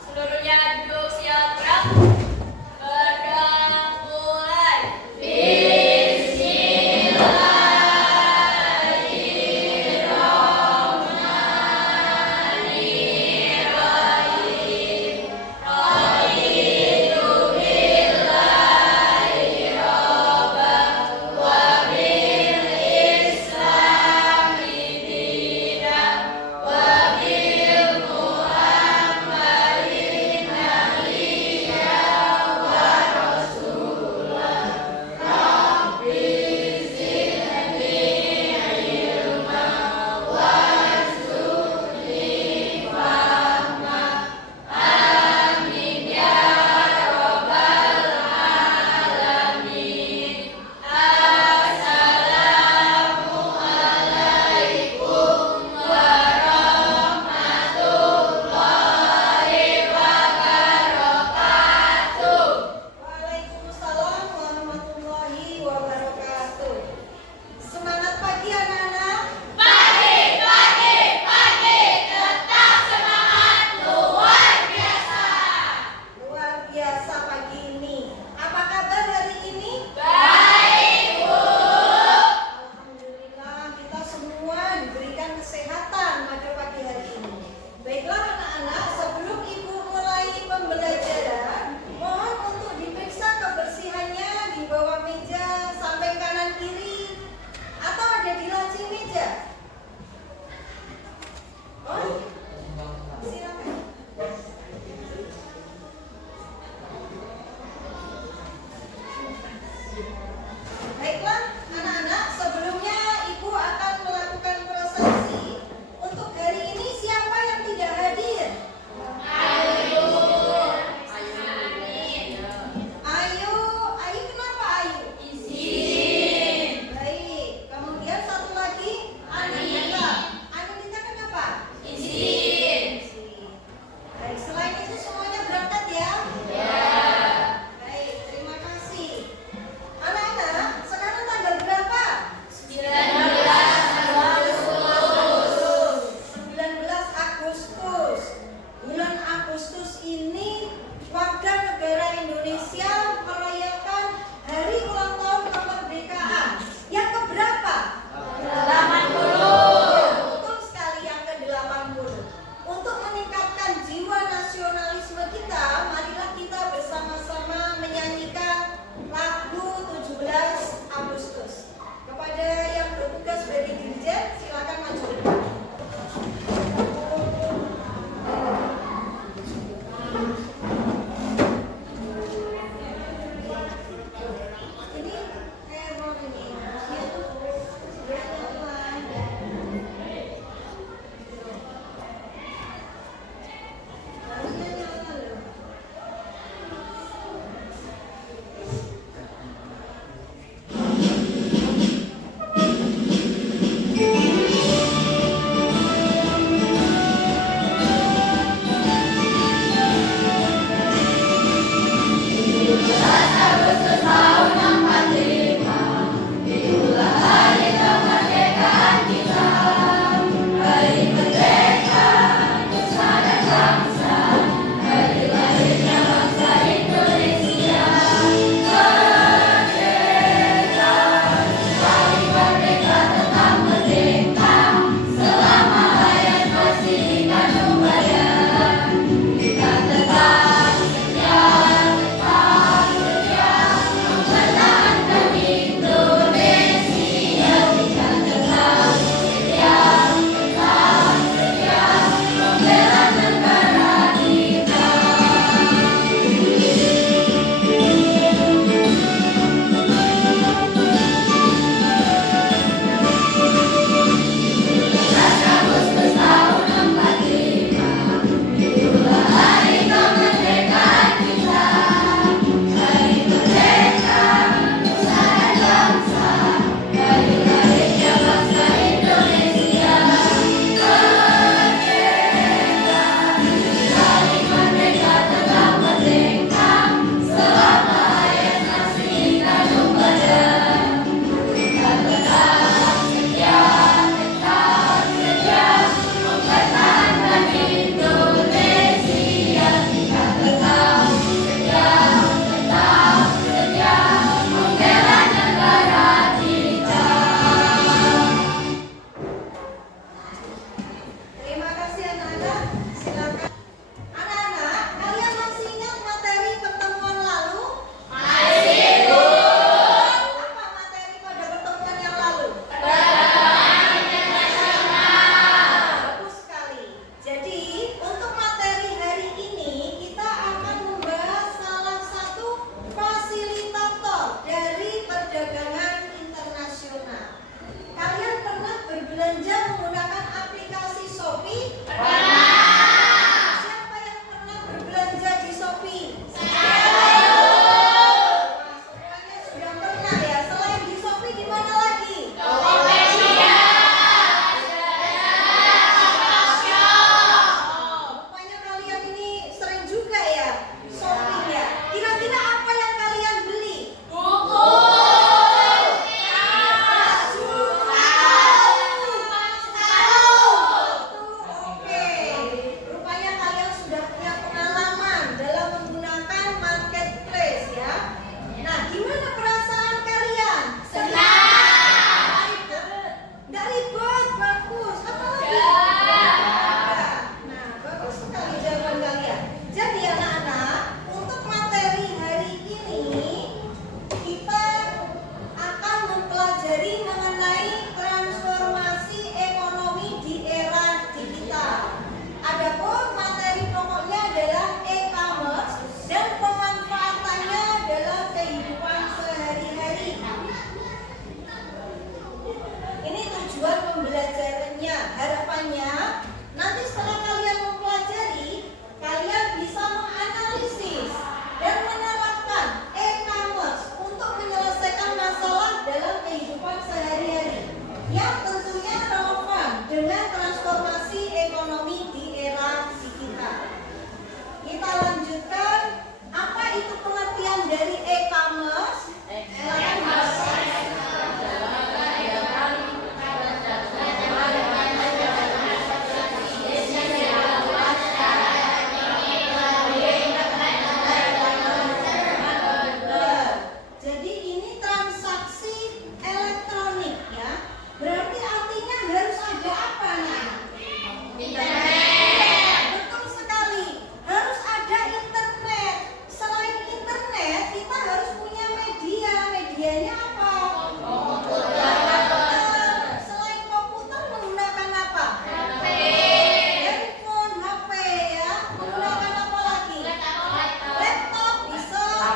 Seluruhnya duduk siap gerak. Berdoa mulai. Bismillahirrahmanirrahim.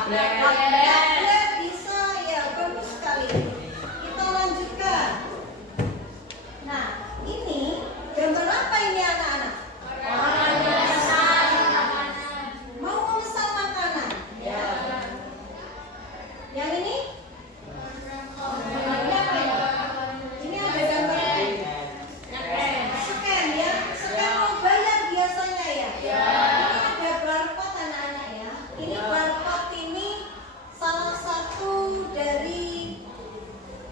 Tablet bisa ya, bagus sekali. Kita lanjutkan. Nah, ini gambar apa ini anak-anak? Mau memesan makanan? Yang ini? Ini ada gambar scan ya, scan mau bayar biasanya ya. Ini ada barcode anak-anak ya. Ini barcode ini salah satu dari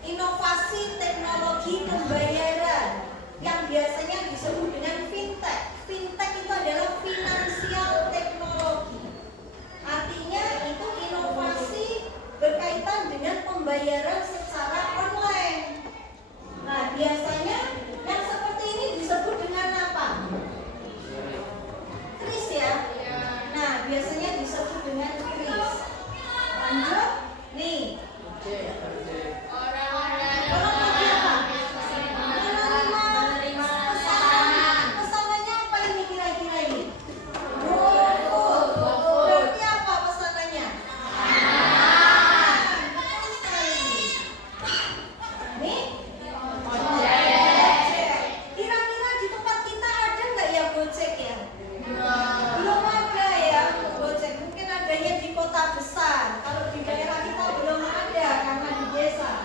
inovasi teknologi pembayaran yang biasanya disebut dengan fintech. Fintech itu adalah finansial teknologi. Artinya itu inovasi berkaitan dengan pembayaran secara online. Nah, biasanya yang seperti ini disebut dengan apa? Kris ya. Nah, biasanya disebut dengan kris. Lanjut. Nih. Orang lagi apa? Menerima pesanan. Pesanannya apa ini kira-kira ini? Berarti apa pesanannya? Betul sekali. Nih. Kira-kira di tempat kita ada nggak ya Gojek ya? Belum ada ya Gojek. Mungkin adanya di kota besar. Kalau di daerah kita belum ada karena di desa.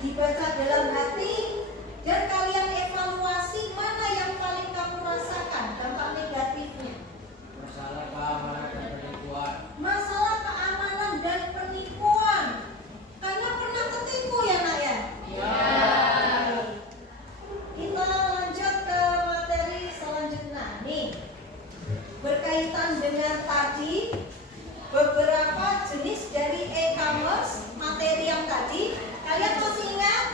dibaca dalam hati, dan kalian evaluasi mana yang paling kamu rasakan dampak negatifnya. Masalah keamanan dan penipuan. Masalah keamanan dan penipuan. Karena pernah ketipu ya nak ya? Ya. Kita lanjut ke materi selanjutnya. Nih, berkaitan dengan tadi beberapa jenis dari e-commerce, materi yang tadi, kalian masih ingat?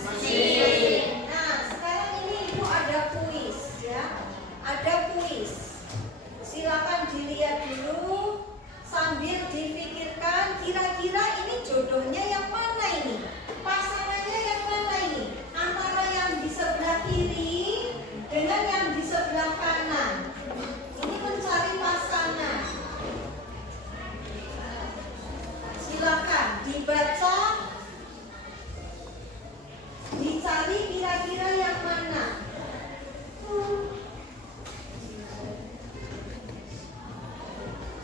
Masih. Nah, sekarang ini ibu ada kuis ya, ada kuis. Silakan dilihat dulu sambil dipikirkan kira-kira ini jodohnya yang mana ini, pasangannya yang mana ini, antara yang di sebelah kiri dengan yang di sebelah kanan. Ini mencari pasangan. Silakan dibaca, dicari kira-kira yang mana.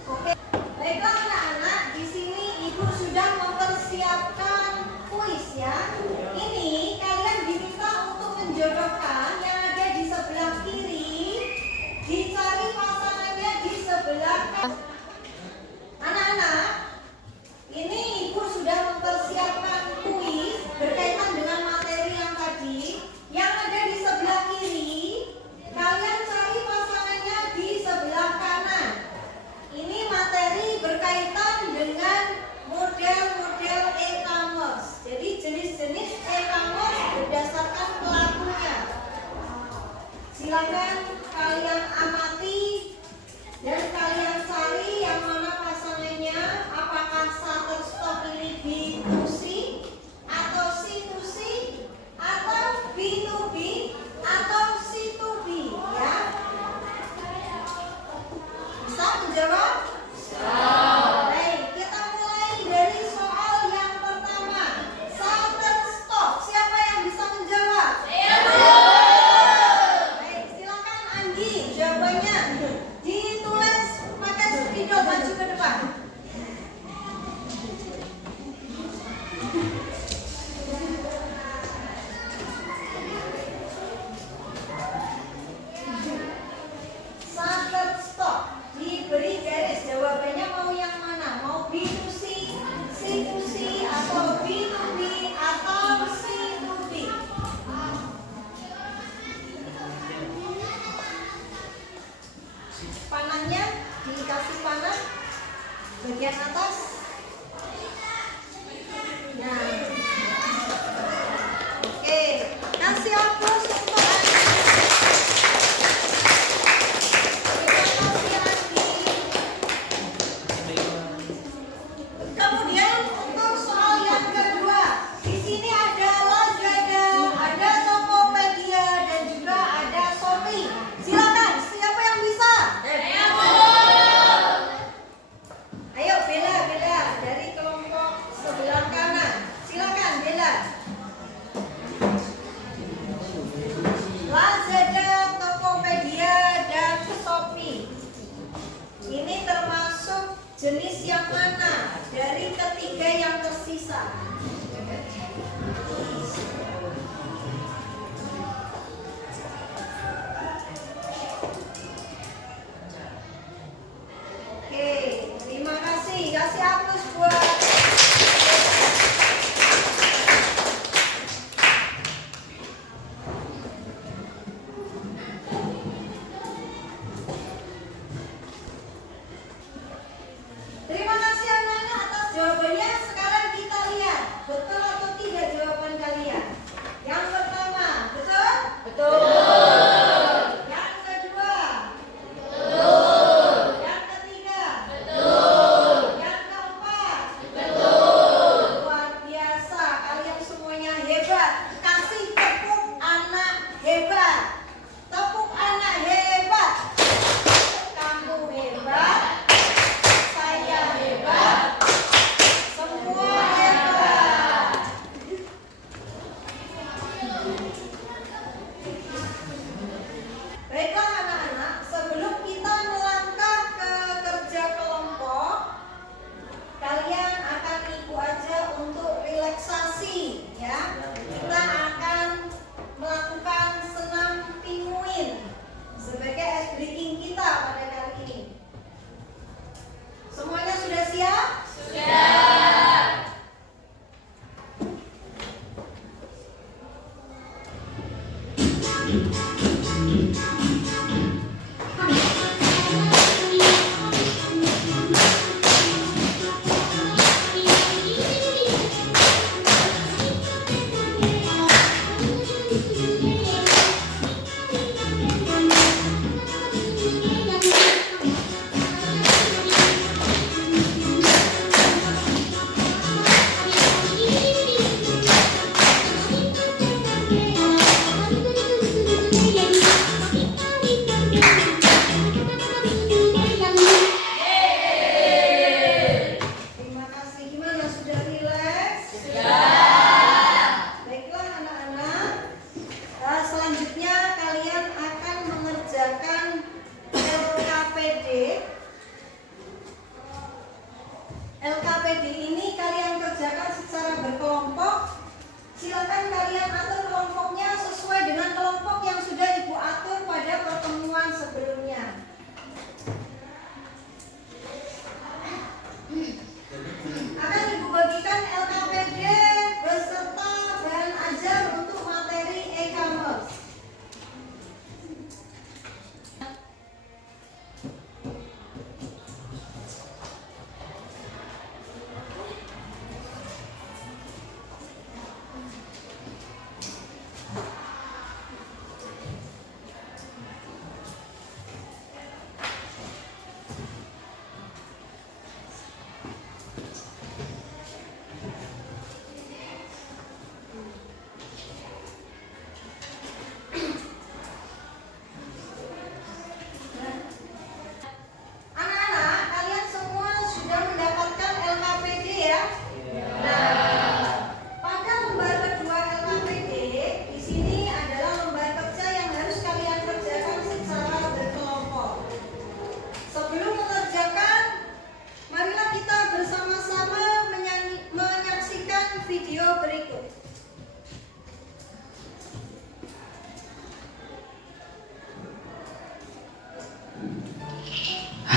Oke, baiklah anak-anak, di sini ibu sudah mempersiapkan kuis ya. Ini kalian diminta untuk menjodohkan yang ada di sebelah kiri, dicari pasangannya di sebelah kanan. Anak-anak, ini ibu sudah mempersiapkan kuis berkaitan dengan materi yang tadi. Yang ada di sebelah kiri, kalian cari pasangannya di sebelah kanan. Ini materi berkaitan dengan model-model e-commerce. Jadi jenis-jenis e-commerce berdasarkan pelakunya. Silakan kalian amati dan kalian cari yang mana pasangannya. Apakah Shutterstock ini B2C atau C2C atau B2B atau C2B ya? Bisa menjawab? Baik, kita mulai dari soal yang pertama. Shutterstock, siapa yang bisa menjawab? Baik, silakan Anggi, jawabannya ditulis pakai spidol, maju ke depan. Shutterstock diberi garis, jawabannya mau yang mana? Mau B2C, C2C atau B2B atau C2B? Panahnya dikasih panah bagian atas. Nah, oke, kasih aplaus untuk Andi. Terima kasih Andi. Kemudian untuk soal yang kedua, di sini ada Lazada, ada Tokopedia dan juga ada Shopee. Silakan, siapa yang bisa? Ayo Bella dari kelompok sebelah kanan. Silakan Bella. Lazada, Tokopedia dan Shopee. Ini termasuk jenis yang mana dari ketiga yang tersisa? Oke, terima kasih. Kasih aplaus buat terima kasih anak-anak atas jawabannya. Sekarang kita lihat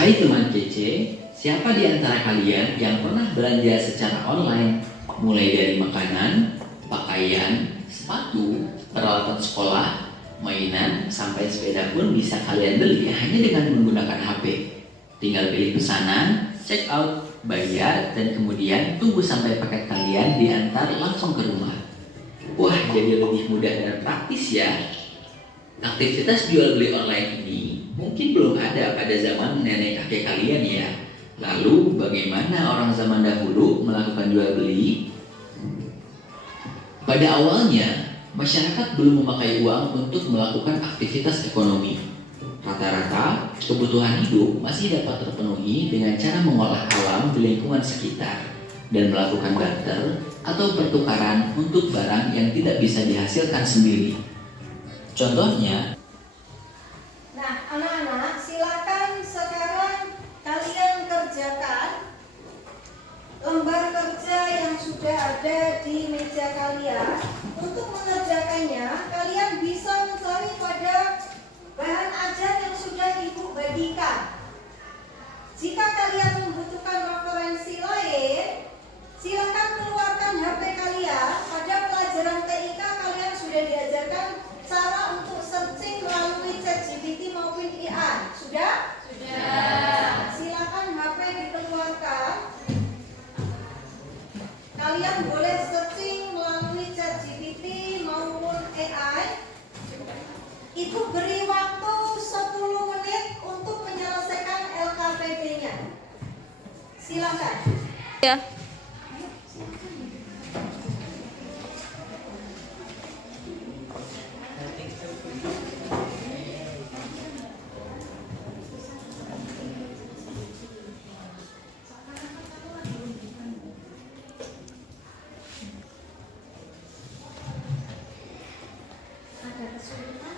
Hai teman kece, siapa di antara kalian yang pernah belanja secara online mulai dari makanan, pakaian, sepatu, peralatan sekolah, mainan, sampai sepeda pun bisa kalian beli hanya dengan menggunakan HP. Tinggal pilih pesanan, check out, bayar, dan kemudian tunggu sampai paket kalian diantar langsung ke rumah. Wah, jadi lebih mudah dan praktis ya. Aktivitas jual beli online ini mungkin belum ada pada zaman nenek kakek kalian ya. Lalu bagaimana orang zaman dahulu melakukan jual beli? Pada awalnya, masyarakat belum memakai uang untuk melakukan aktivitas ekonomi. Rata-rata, kebutuhan hidup masih dapat terpenuhi dengan cara mengolah alam di lingkungan sekitar dan melakukan barter atau pertukaran untuk barang yang tidak bisa dihasilkan sendiri. Contohnya, Nah, anak-anak, silakan sekarang kalian kerjakan lembar kerja yang sudah ada di meja kalian. Untuk mengerjakannya, kalian bisa mencari pada bahan ajar yang sudah Ibu bagikan. Jika kalian membutuhkan referensi lain, silakan keluarkan HP kalian. Pada pelajaran TIK kalian sudah diajarkan cara untuk searching melalui ChatGPT maupun AI. Sudah? Sudah. Silakan HP dikeluarkan. Kalian boleh searching melalui ChatGPT maupun AI. Ibu beri waktu 10 menit untuk menyelesaikan LKPD-nya. Silakan. Ya. Ada kesulitan?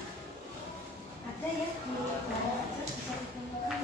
Ada ya di lembar kerja bisa ditemukan.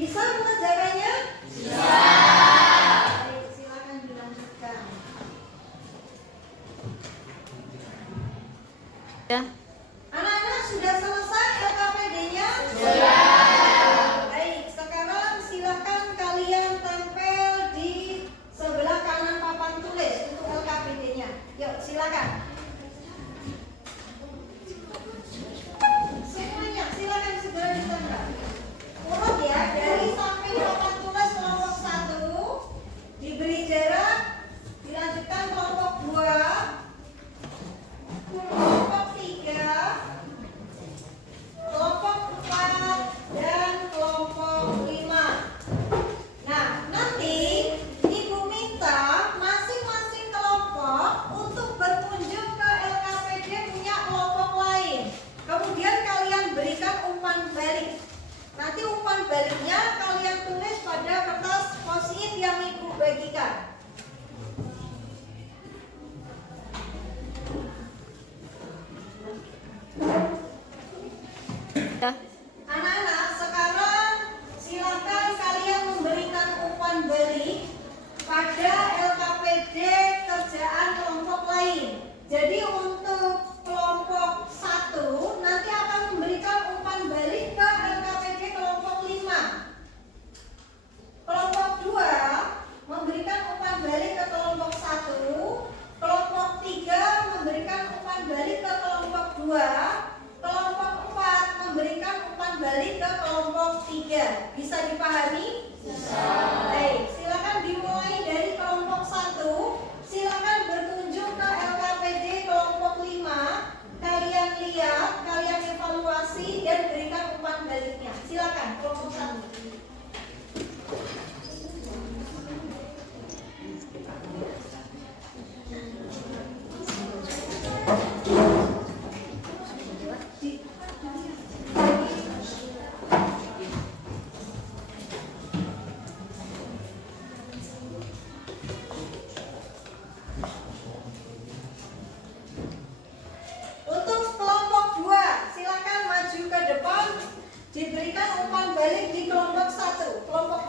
Bisa mengerjakannya? Bisa. Baik, silakan dilanjutkan. Ya. Anak-anak sudah selesai LKPD-nya? Sudah. Baik, sekarang silakan kalian tempel di sebelah kanan papan tulis untuk LKPD-nya. Yuk, silakan. Semuanya silakan segera ditempel. Urut ya, dari samping papan tulis kelompok 1 diberi jarak, dilanjutkan kelompok 2, kelompok 3, kelompok 4, dan kelompok 5. Nah, nanti Ibu minta masing-masing kelompok untuk berkunjung ke LKPD punya kelompok lain. Kemudian kalian berikan umpan balik. Nanti umpan baliknya kalian tulis pada kertas post-it yang Ibu bagikan. Ya. Anak-anak, sekarang silakan kalian memberikan umpan balik pada LKPD kerjaan kelompok lain. Jadi untuk kelompok 1 nanti akan memberikan umpan balik ke LKPD kelompok 5. Kelompok 2 memberikan umpan balik ke kelompok 1. Kelompok 3 memberikan umpan balik ke kelompok 2. Kelompok 4 memberikan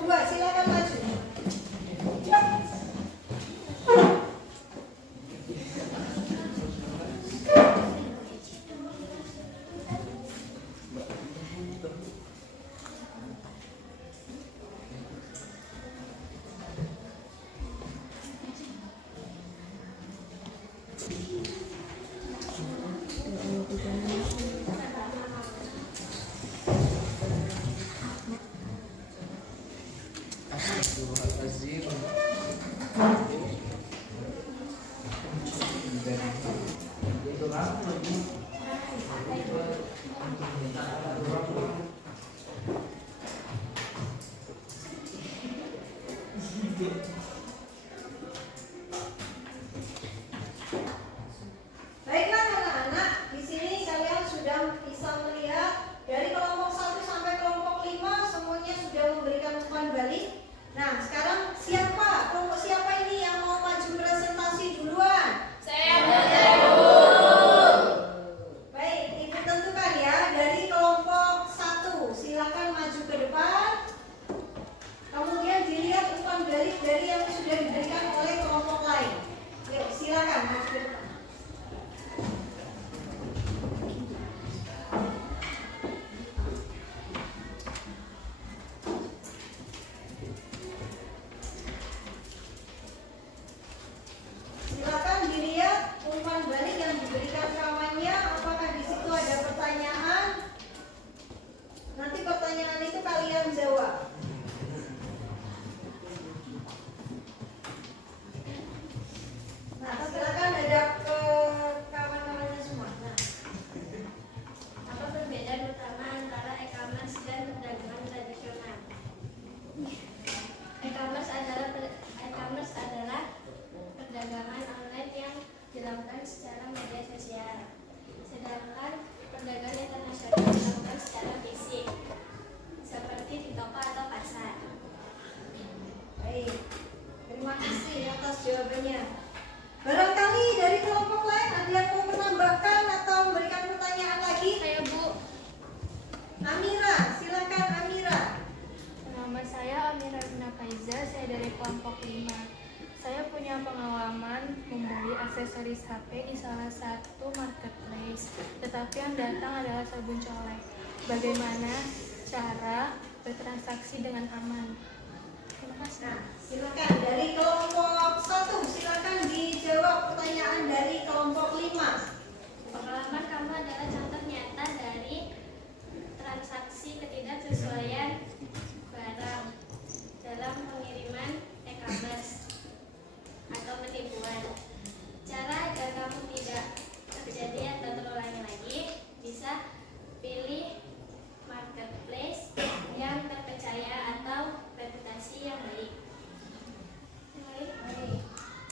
2, silakan maju. Baiklah anak-anak, di sini kalian sudah bisa melihat dari kelompok 1 sampai kelompok 5 semuanya sudah memberikan umpan balik. Nah, sekarang siapa? Kelompok siapa ini yang mau maju presentasi duluan? Baik, Ibu tentukan ya dari kelompok 1. Silakan maju ke depan. Kemudian dilihat umpan balik dari yang sudah diberikan oleh kelompok lain. Yuk, silakan maju ke depan. Silakan dilihat umpan balik yang diberikan kawannya. Apakah di situ ada pertanyaan? Nanti pertanyaan itu kalian jawab. Nah, silakan hadap ke kawan-kawannya semua. Nah, Apa perbedaan utama antara e-commerce dan perdagangan tradisional? E-commerce adalah perdagangan online yang dilakukan secara media sosial. Sedangkan perdagangan internasional dilakukan secara fisik, seperti di toko atau pasar. baik. Terima kasih atas jawabannya. Barangkali dari kelompok lain ada yang mau menambahkan atau memberikan pertanyaan lagi? Saya Bu, Amira, silakan Amira. Nama saya Amira Rina Faiza, saya dari kelompok 5. Saya punya pengalaman membeli aksesoris HP di salah satu marketplace, tetapi yang datang adalah sabun colek. Bagaimana cara bertransaksi dengan aman? Terima kasih. Nah, silakan dari kelompok 1, silakan dijawab pertanyaan dari kelompok 5. pengalaman kamu adalah contoh nyata dari transaksi ketidaksesuaian barang dalam pengiriman e-commerce atau penipuan. Cara agar kamu tidak terjadi atau terulangi lagi, bisa pilih marketplace yang terpercaya atau reputasi yang baik.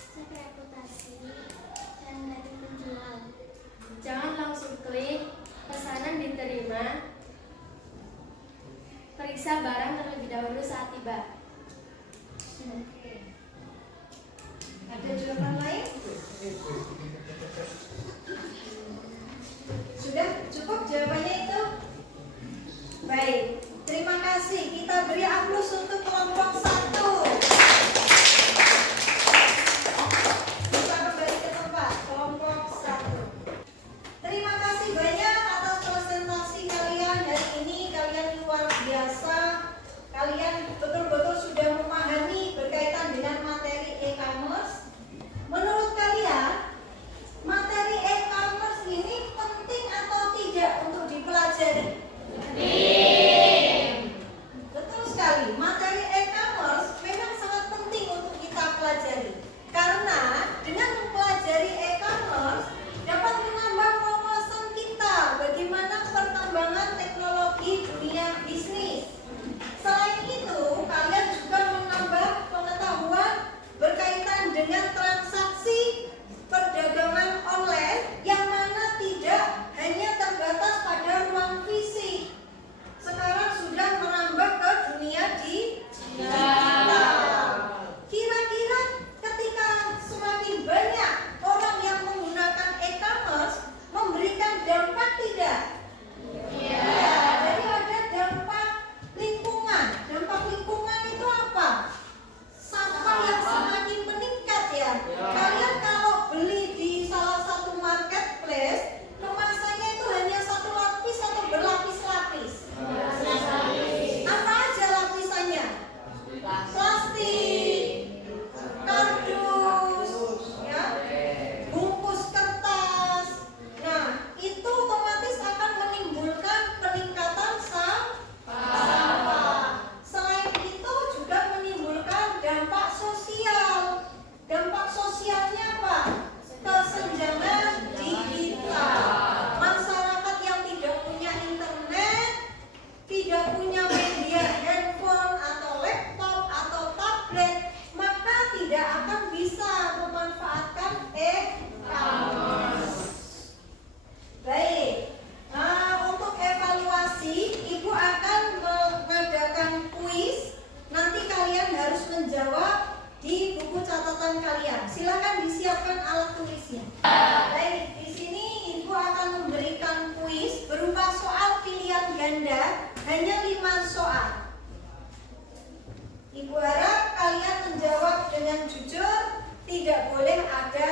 Cek reputasi dan dari penjual. Jangan langsung klik pesanan diterima. Periksa barang terlebih dahulu saat tiba. Ada jawaban lain? Sudah cukup jawabannya itu? Baik, terima kasih. Kita beri aplaus untuk kelompok 1. Bisa kembali ke tempat, kelompok 1. Terima kasih banyak atas presentasi kalian hari ini. Kalian luar biasa. Kalian betul-betul sudah memahami berkaitan dengan materi e-commerce. Menurut kalian, materi e-commerce ini penting atau tidak untuk dipelajari? Betul sekali. Materi teman kalian. Silakan disiapkan alat tulisnya. Baik, di sini Ibu akan memberikan kuis berupa soal pilihan ganda, hanya 5 soal. Ibu harap kalian menjawab dengan jujur, tidak boleh ada